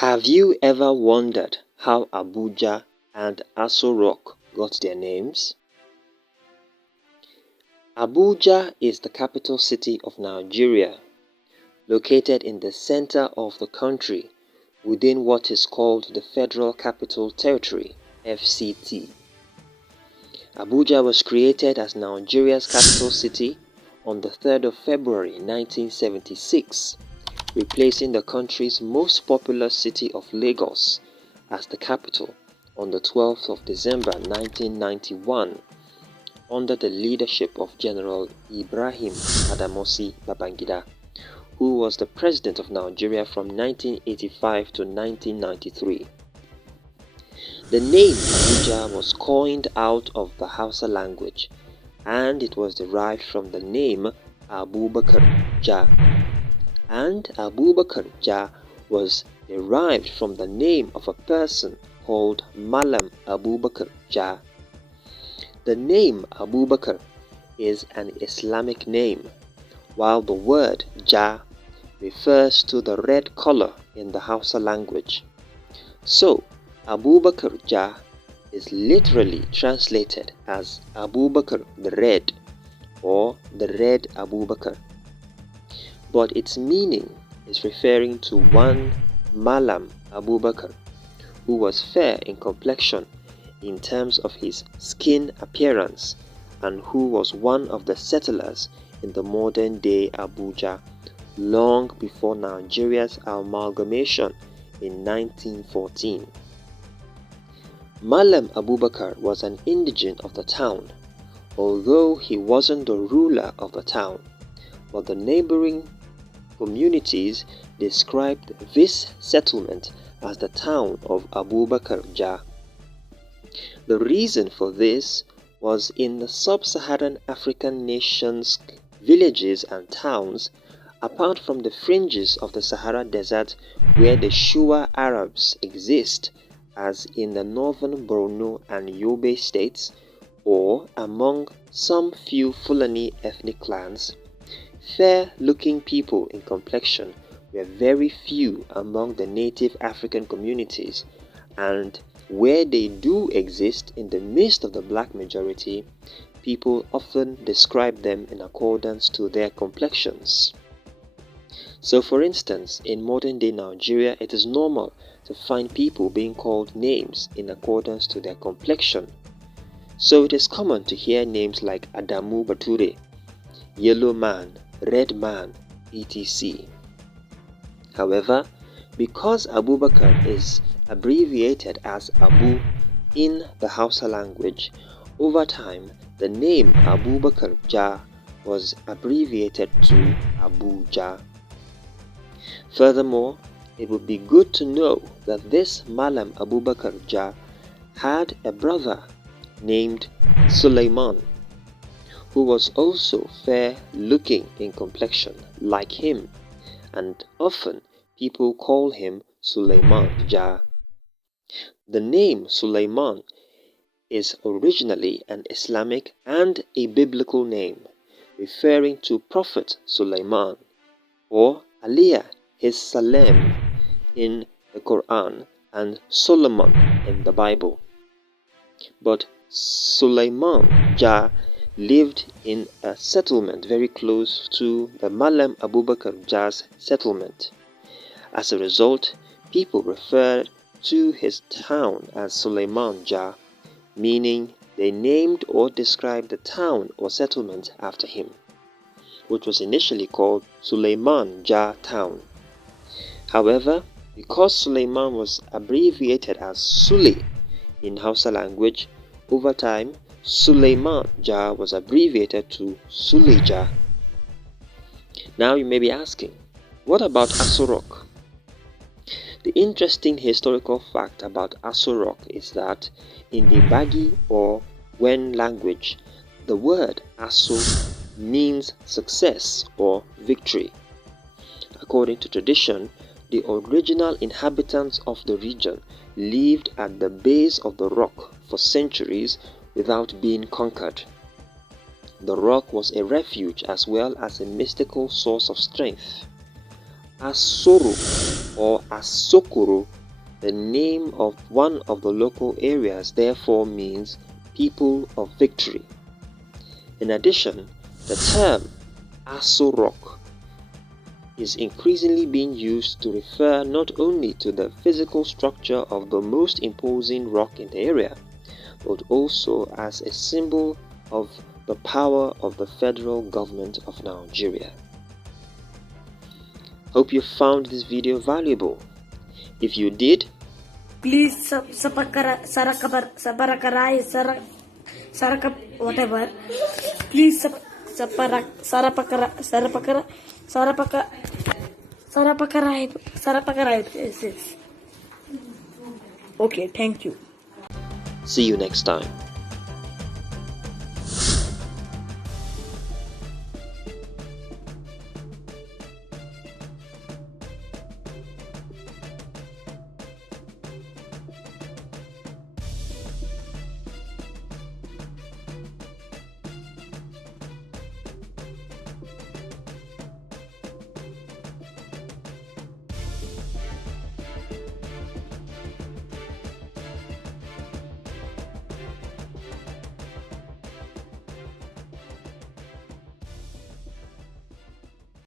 Have you ever wondered how Abuja and Aso Rock got their names? Abuja is the capital city of Nigeria, located in the center of the country within what is called the Federal Capital Territory (FCT). Abuja was created as Nigeria's capital city on the 3rd of February 1976, replacing the country's most populous city of Lagos as the capital on the 12th of December 1991 under the leadership of General Ibrahim Badamasi Babngida, who was the president of Nigeria from 1985 to 1993. The name Abuja was coined out of the Hausa language, and it was derived from the name əɓbuːdʒə, and əɓbuːdʒə was derived from the name of a person called Malam Abubakar. The name Abubakar is an Islamic name, while the word Ja refers to the red color in the Hausa language. So, Abubakar is literally translated as Abubakar the Red or the Red Abubakar. But its meaning is referring to one Malam Abubakar, who was fair in complexion in terms of his skin appearance and who was one of the settlers in the modern-day Abuja long before Nigeria's amalgamation in 1914. Malam Abubakar was an indigene of the town, although he wasn't the ruler of the town, but the neighboring communities described this settlement as the town of Abubakar. The reason for this was in the sub-Saharan African nations' villages and towns, apart from the fringes of the Sahara Desert where the Shua Arabs exist, as in the northern Borno and Yobe states, or among some few Fulani ethnic clans, fair-looking people in complexion were very few among the native African communities, and where they do exist in the midst of the black majority, people often describe them in accordance to their complexions. So for instance, in modern-day Nigeria, it is normal to find people being called names in accordance to their complexion. So it is common to hear names like Adamu Bature, Yellow Man, Red Man, etc. However, because Abubakar is abbreviated as Abu in the Hausa language, over time the name Abubakar was abbreviated to Abuja. Furthermore, it would be good to know that this Malam Abubakar had a brother named Suleiman, who was also fair-looking in complexion like him, and often people call him Suleiman. The name Suleiman is originally an Islamic and a biblical name, referring to Prophet Suleiman, or Aliyah his Salam in the Quran and Solomon in the Bible. But Suleiman lived in a settlement very close to the Malam Abubakar settlement. As a result, people referred to his town as Suleiman, meaning they named or described the town or settlement after him, which was initially called Suleiman Town. However, because Suleiman was abbreviated as Sule in Hausa language, over time Suleiman was abbreviated to Suleja. Now you may be asking, what about Aso Rock? The interesting historical fact about Aso Rock is that in the Bagi or Wen language, the word Aso means success or victory. According to tradition, the original inhabitants of the region lived at the base of the rock for centuries without being conquered. The rock was a refuge as well as a mystical source of strength. Asoro or Asokoro, the name of one of the local areas, therefore means people of victory. In addition, the term Aso Rock is increasingly being used to refer not only to the physical structure of the most imposing rock in the area, but also as a symbol of the power of the federal government of Nigeria. Hope you found this video valuable. If you did, please whatever. Please okay, thank you. See you next time.